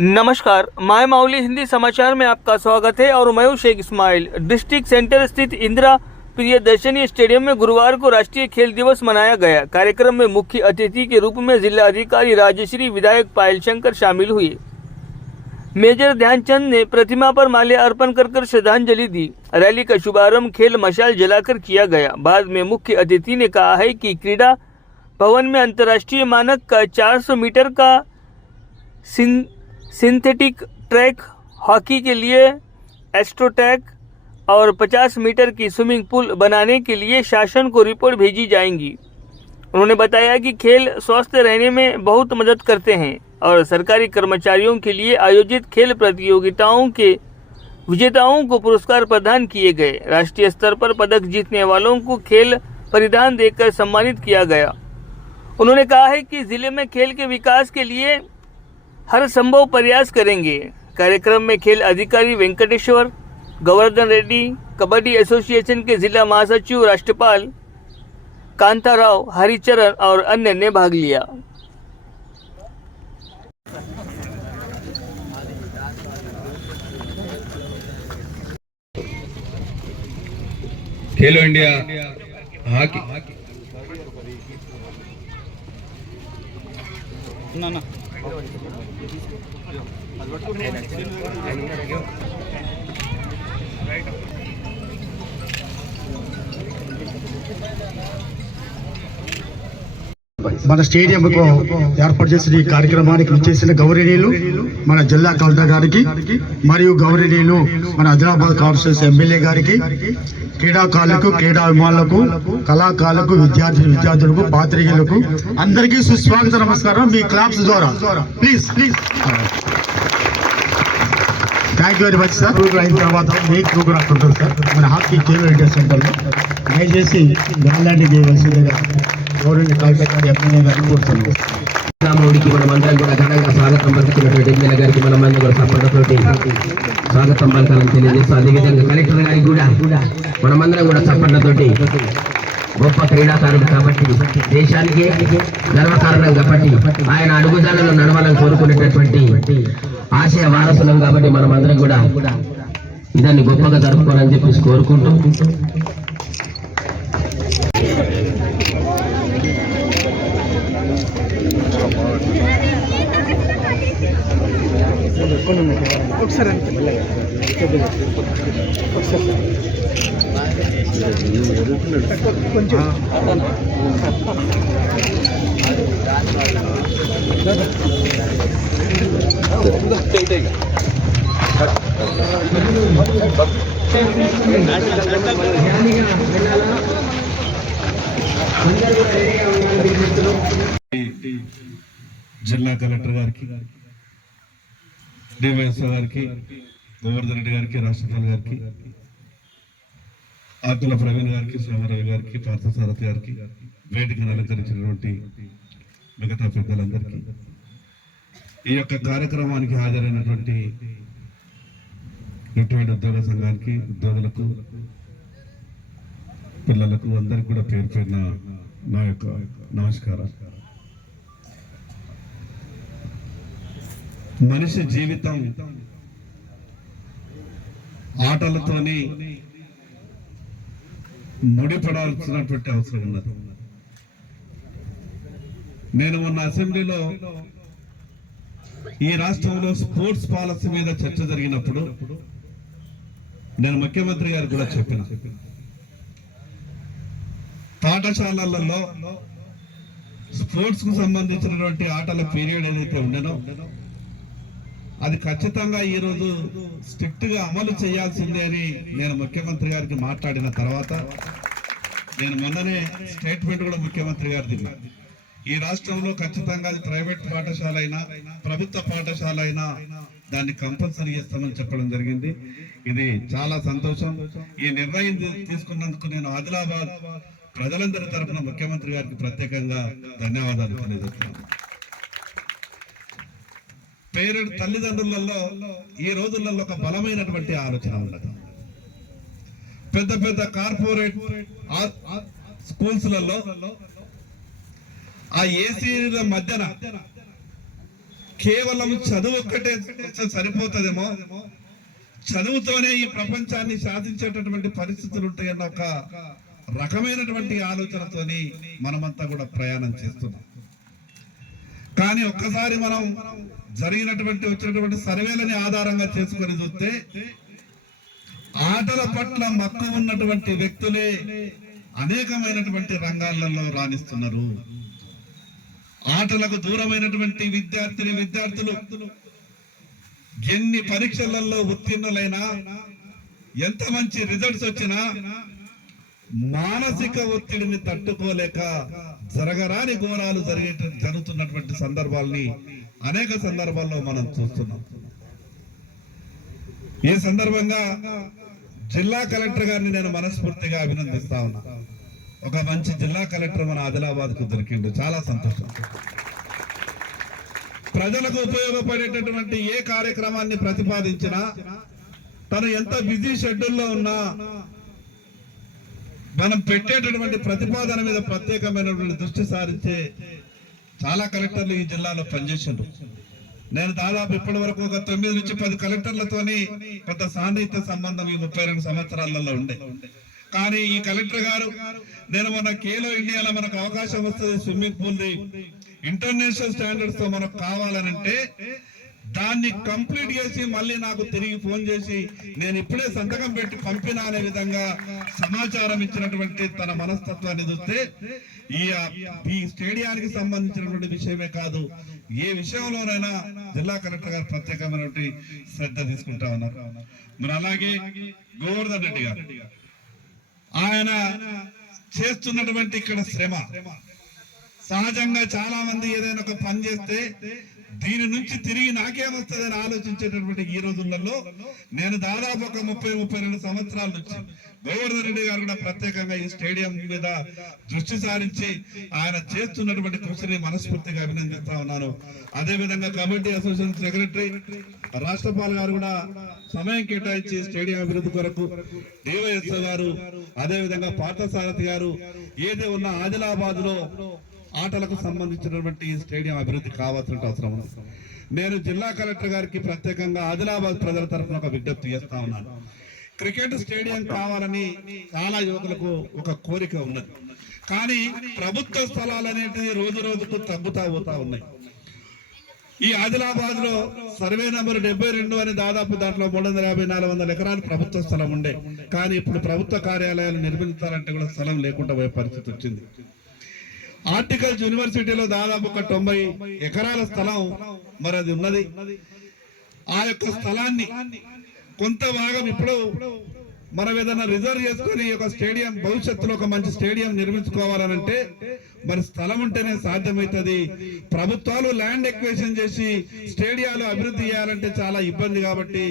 नमस्कार, माय माउली हिंदी समाचार में आपका स्वागत है और मैं हूं शेख इस्माइल। डिस्ट्रिक्ट सेंटर स्थित इंदिरा प्रियदर्शनी स्टेडियम में गुरुवार को राष्ट्रीय खेल दिवस मनाया गया। कार्यक्रम में मुख्य अतिथि के रूप में जिला अधिकारी राजश्री, विधायक पायल शंकर शामिल हुए। मेजर ध्यानचंद ने प्रतिमा पर माल्यार्पण कर श्रद्धांजलि दी। रैली का शुभारंभ खेल मशाल जलाकर किया गया। बाद में मुख्य अतिथि ने कहा है कि क्रीड़ा भवन में अंतर्राष्ट्रीय मानक का 400 मीटर का सिंथेटिक ट्रैक, हॉकी के लिए एस्ट्रोटैक और 50 मीटर की स्विमिंग पूल बनाने के लिए शासन को रिपोर्ट भेजी जाएंगी। उन्होंने बताया कि खेल स्वस्थ रहने में बहुत मदद करते हैं और सरकारी कर्मचारियों के लिए आयोजित खेल प्रतियोगिताओं के विजेताओं को पुरस्कार प्रदान किए गए। राष्ट्रीय स्तर पर पदक जीतने वालों को खेल परिधान देकर सम्मानित किया गया। उन्होंने कहा है कि जिले में खेल के विकास के लिए हर संभव प्रयास करेंगे। कार्यक्रम में खेल अधिकारी वेंकटेश्वर, गोवर्धन रेड्डी, कबड्डी एसोसिएशन के जिला महासचिव राष्ट्रपाल कांताराव, हरिचरण और अन्य ने भाग लिया। खेलो इंडिया हाकी ना మన స్టేడియం కు ఏర్పాటు చేసిన ఈ కార్యక్రమానికి విచ్చేసిన గౌరవనీయులు మన జిల్లా కలెక్టర్ గారికి మరియు గౌరవనీయులు మన ఆదిలాబాద్ కాన్స్టిట్యూన్సీ ఎమ్మెల్యే గారికి, క్రీడాకారులకు, క్రీడా అభిమానులకు, కళాకారులకు, విద్యార్థులకు, పాత్రికేయులకు అందరికీ సుస్వాగత నమస్కారం మీ క్లాప్స్ ద్వారా. Please thank you very much sir. అయిన తర్వాత మీ ప్రోగ్రామ్ ఉంటుంది సార్ మన హాకీ ఖేలో ఇండియా సెంటర్లో. దయచేసి గాలాంటి చేయవలసిందిగా గౌరవనీయ కలెక్టర్ గారి ఎమ్మెల్యే గారిని కోరుతున్నాం. రాముడికి మనమందరం కూడా ఘనంగా స్వాగతం పలుకుతున్నటువంటి ఎమ్మెల్యే గారికి మనమందరం కూడా సపోర్టుతోటి స్వాగతం పలకాలని తెలియజేస్తూ, అదేవిధంగా కలెక్టర్ గారికి కూడా మనమందరం కూడా సపోర్టుతోటి గొప్ప క్రీడాకారుడు కాబట్టి, దేశానికి గర్వకారణం కాబట్టి, ఆయన అడుగుజాడలో నడవాలని కోరుకునేటటువంటి ఆశయ వారసులం కాబట్టి మనమందరం కూడా ఇదాన్ని గొప్పగా జరుపుకోవాలని చెప్పేసి కోరుకుంటూ జిల్లా కలెక్టర్ గారికి, డివైఎస్ఓ గారికి, గోవర్ధన్ రెడ్డి గారికి, రాష్ట్రపాల్ గారికి, ఆకుల ప్రవీణ్ గారికి, సోమరావు గారికి, పార్థసారథి గారికి, వేదికను అలంకరించినటువంటి మిగతా పెద్దలందరికీ, ఈ యొక్క కార్యక్రమానికి హాజరైనటువంటి రిటైర్డ్ ఉద్యోగ సంఘానికి, ఉద్యోగులకు, పిల్లలకు అందరికి కూడా పేరు పేరున నా యొక్క నమస్కారం. మనిషి జీవితం ఆటలతోని ముడిపడాల్సినటువంటి అవసరం ఉన్నది. నేను మొన్న అసెంబ్లీలో ఈ రాష్ట్రంలో స్పోర్ట్స్ పాలసీ మీద చర్చ జరిగినప్పుడు నేను ముఖ్యమంత్రి గారు కూడా చెప్పిన, పాఠశాలలలో స్పోర్ట్స్ కు సంబంధించినటువంటి ఆటల పీరియడ్ ఏదైతే ఉండేనో అది ఖచ్చితంగా ఈరోజు స్ట్రిక్ట్ గా అమలు చేయాల్సిందే అని నేను ముఖ్యమంత్రి గారికి మాట్లాడిన తర్వాత, నేను మొన్ననే స్టేట్మెంట్ కూడా ముఖ్యమంత్రి గారు తిన్నా, ఈ రాష్ట్రంలో ఖచ్చితంగా అది ప్రైవేట్ పాఠశాల అయినా ప్రభుత్వ పాఠశాల అయినా దాన్ని కంపల్సరీ చేస్తామని చెప్పడం జరిగింది. ఇది చాలా సంతోషం. ఈ నిర్ణయం తీసుకున్నందుకు నేను ఆదిలాబాద్ ప్రజలందరి తరఫున ముఖ్యమంత్రి గారికి ప్రత్యేకంగా ధన్యవాదాలు తెలియజేస్తున్నాను. పేరెంట్ తల్లిదండ్రులలో ఈ రోజులలో ఒక బలమైనటువంటి ఆలోచన ఉన్నది. పెద్ద పెద్ద కార్పొరేట్ స్కూల్స్లలో ఆ ఏసీల మధ్యన కేవలం చదువు ఒక్కటే సరిపోతుందేమో, చదువుతోనే ఈ ప్రపంచాన్ని సాధించేటటువంటి పరిస్థితులు ఉంటాయన్న ఒక రకమైనటువంటి ఆలోచనతోని మనమంతా కూడా ప్రయాణం చేస్తున్నాం. కానీ ఒక్కసారి మనం వచ్చినటువంటి సర్వేలని ఆధారంగా చేసుకొని చూస్తే ఆటల పట్ల మక్కువ ఉన్నటువంటి వ్యక్తులే అనేకమైనటువంటి రంగాలలో రాణిస్తున్నారు. ఆటలకు దూరమైనటువంటి విద్యార్థులు ఎన్ని పరీక్షలలో ఉత్తీర్ణులైనా, ఎంత మంచి రిజల్ట్స్ వచ్చినా మానసిక ఒత్తిడిని తట్టుకోలేక జరగరాని ఘోరాలు జరుగుతున్నటువంటి సందర్భాల్ని అనేక సందర్భాల్లో మనం చూస్తున్నాం. ఈ సందర్భంగా జిల్లా కలెక్టర్ గారిని నేను మనస్ఫూర్తిగా అభినందిస్తా ఉన్నా. ఒక మంచి జిల్లా కలెక్టర్ మన ఆదిలాబాద్ కు దొరికిండు, చాలా సంతోషం. ప్రజలకు ఉపయోగపడేటటువంటి ఏ కార్యక్రమాన్ని ప్రతిపాదించినా, తను ఎంత బిజీ షెడ్యూల్లో ఉన్నా మనం పెట్టేటటువంటి ప్రతిపాదన మీద ప్రత్యేకమైనటువంటి దృష్టి సారించే చాలా కలెక్టర్లు ఈ జిల్లాలో పనిచేసిండ్రు. నేను దాదాపు ఇప్పటి వరకు ఒక 9 నుంచి 10 కలెక్టర్లతోని కొంత సాన్నిహిత్య సంబంధం ఈ 32 సంవత్సరాలలో ఉండే. కానీ ఈ కలెక్టర్ గారు, నేను మన ఖేలో ఇండియాలో మనకు అవకాశం వస్తుంది, స్విమ్మింగ్ పూల్ ఇంటర్నేషనల్ స్టాండర్డ్స్ తో మనకు కావాలనంటే దాన్ని కంప్లీట్ చేసి మళ్ళీ నాకు తిరిగి ఫోన్ చేసి నేను ఇప్పుడే సంతకం పెట్టి పంపినా అనే విధంగా సమాచారం ఇచ్చినటువంటి తన మనస్తత్వాన్ని చూస్తే ఈ స్టేడియానికి సంబంధించినటువంటి విషయమే కాదు, ఏ విషయంలోనైనా జిల్లా కలెక్టర్ గారు ప్రత్యేకమైనటువంటి శ్రద్ధ తీసుకుంటా ఉన్నారు. మరి అలాగే గోవర్ధన్ రెడ్డి గారు, ఆయన చేస్తున్నటువంటి ఇక్కడ శ్రమ, సహజంగా చాలా మంది ఏదైనా ఒక పని చేస్తే దీని నుంచి తిరిగి నాకేమొస్తుందని ఆలోచించేటటువంటి ఈ రోజులలో నేను దాదాపు ఒక 30-32 సంవత్సరాల నుంచి గోవర్ధన్ రెడ్డి గారు కూడా ప్రత్యేకంగా ఈ స్టేడియం మీద దృష్టి సారించి ఆయన చేస్తున్నటువంటి కృషిని మనస్ఫూర్తిగా అభినందిస్తా ఉన్నాను. అదే విధంగా కబడ్డీ అసోసియేషన్ సెక్రటరీ రాష్ట్రపాల్ గారు కూడా సమయం కేటాయించి స్టేడియం అభివృద్ధి కొరకు, డివైఎస్ఓ గారు, అదే విధంగా పార్థసారథి గారు, ఏదే ఉన్న ఆదిలాబాద్ లో ఆటలకు సంబంధించినటువంటి స్టేడియం అభివృద్ధి కావాల్సిన అవసరం ఉంది. నేను జిల్లా కలెక్టర్ గారికి ప్రత్యేకంగా ఆదిలాబాద్ ప్రజల తరఫున ఒక విజ్ఞప్తి చేస్తా ఉన్నాను. క్రికెట్ స్టేడియం కావాలని చాలా యువకులకు ఒక కోరిక ఉన్నది. కానీ ప్రభుత్వ స్థలాలు అనేటివి రోజు రోజుకు తగ్గుతా పోతా ఉన్నాయి. ఈ ఆదిలాబాద్ లో సర్వే నంబర్ 72 అని దాదాపు దాంట్లో 350-400 ఎకరాలు ప్రభుత్వ స్థలం ఉండే. కానీ ఇప్పుడు ప్రభుత్వ కార్యాలయాలు నిర్మించాలంటే కూడా స్థలం లేకుండా పోయే పరిస్థితి వచ్చింది. ఆర్టికల్స్ యూనివర్సిటీలో దాదాపు ఒక 90 ఎకరాల స్థలం మరి అది ఉన్నది. ఆ యొక్క స్థలాన్ని కొంత భాగం ఇప్పుడు మనం ఏదైనా రిజర్వ్ చేసుకుని ఒక స్టేడియం భవిష్యత్తులో ఒక మంచి స్టేడియం నిర్మించుకోవాలనంటే మరి స్థలం ఉంటేనే సాధ్యమవుతుంది. ప్రభుత్వాలు ల్యాండ్ ఎక్వేషన్ చేసి స్టేడియాలు అభివృద్ధి చేయాలంటే చాలా ఇబ్బంది. కాబట్టి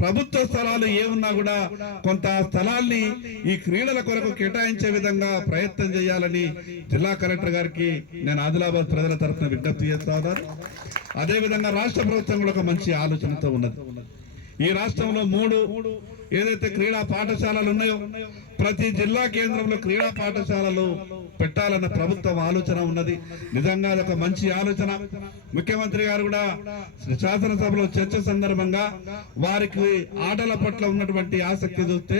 ప్రభుత్వ స్థలాలు ఏమున్నా కూడా కొంత స్థలాల్ని ఈ క్రీడల కొరకు కేటాయించే విధంగా ప్రయత్నం చేయాలని జిల్లా కలెక్టర్ గారికి నేను ఆదిలాబాద్ ప్రజల తరఫున విజ్ఞప్తి చేస్తా ఉన్నాను. అదే విధంగా రాష్ట్ర ప్రభుత్వం కూడా ఒక మంచి ఆలోచనతో ఉన్నది. ఈ రాష్ట్రంలో 3 ఏదైతే క్రీడా పాఠశాలలు ఉన్నాయో ప్రతి జిల్లా కేంద్రంలో క్రీడా పాఠశాలలు పెట్టాలన్న ప్రభుత్వం ఆలోచన ఉన్నది. నిజంగా అదొక మంచి ఆలోచన. ముఖ్యమంత్రి గారు కూడా శాసనసభలో చర్చ సందర్భంగా వారికి ఆటల పట్ల ఉన్నటువంటి ఆసక్తి చూస్తే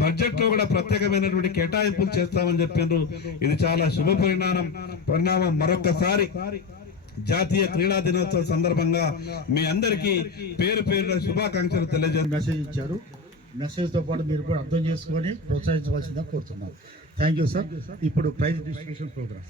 బడ్జెట్ లో కూడా ప్రత్యేకమైనటువంటి కేటాయింపులు చేస్తామని చెప్పిండ్రు. ఇది చాలా శుభ పరిణామం. మరొకసారి జాతీయ క్రీడా దినోత్సవం సందర్భంగా మీ అందరికీ పేరు పేరున శుభాకాంక్షలు తెలియజేసి మెసేజ్ ఇచ్చారు. మెసేజ్ తో పాటు మీరు కూడా అర్థం చేసుకొని ప్రోత్సహించవలసిందిగా కోరుతున్నాను. Thank you sir. ఇప్పుడు ప్రైజ్ డిస్ట్రిబ్యూషన్ ప్రోగ్రామ్.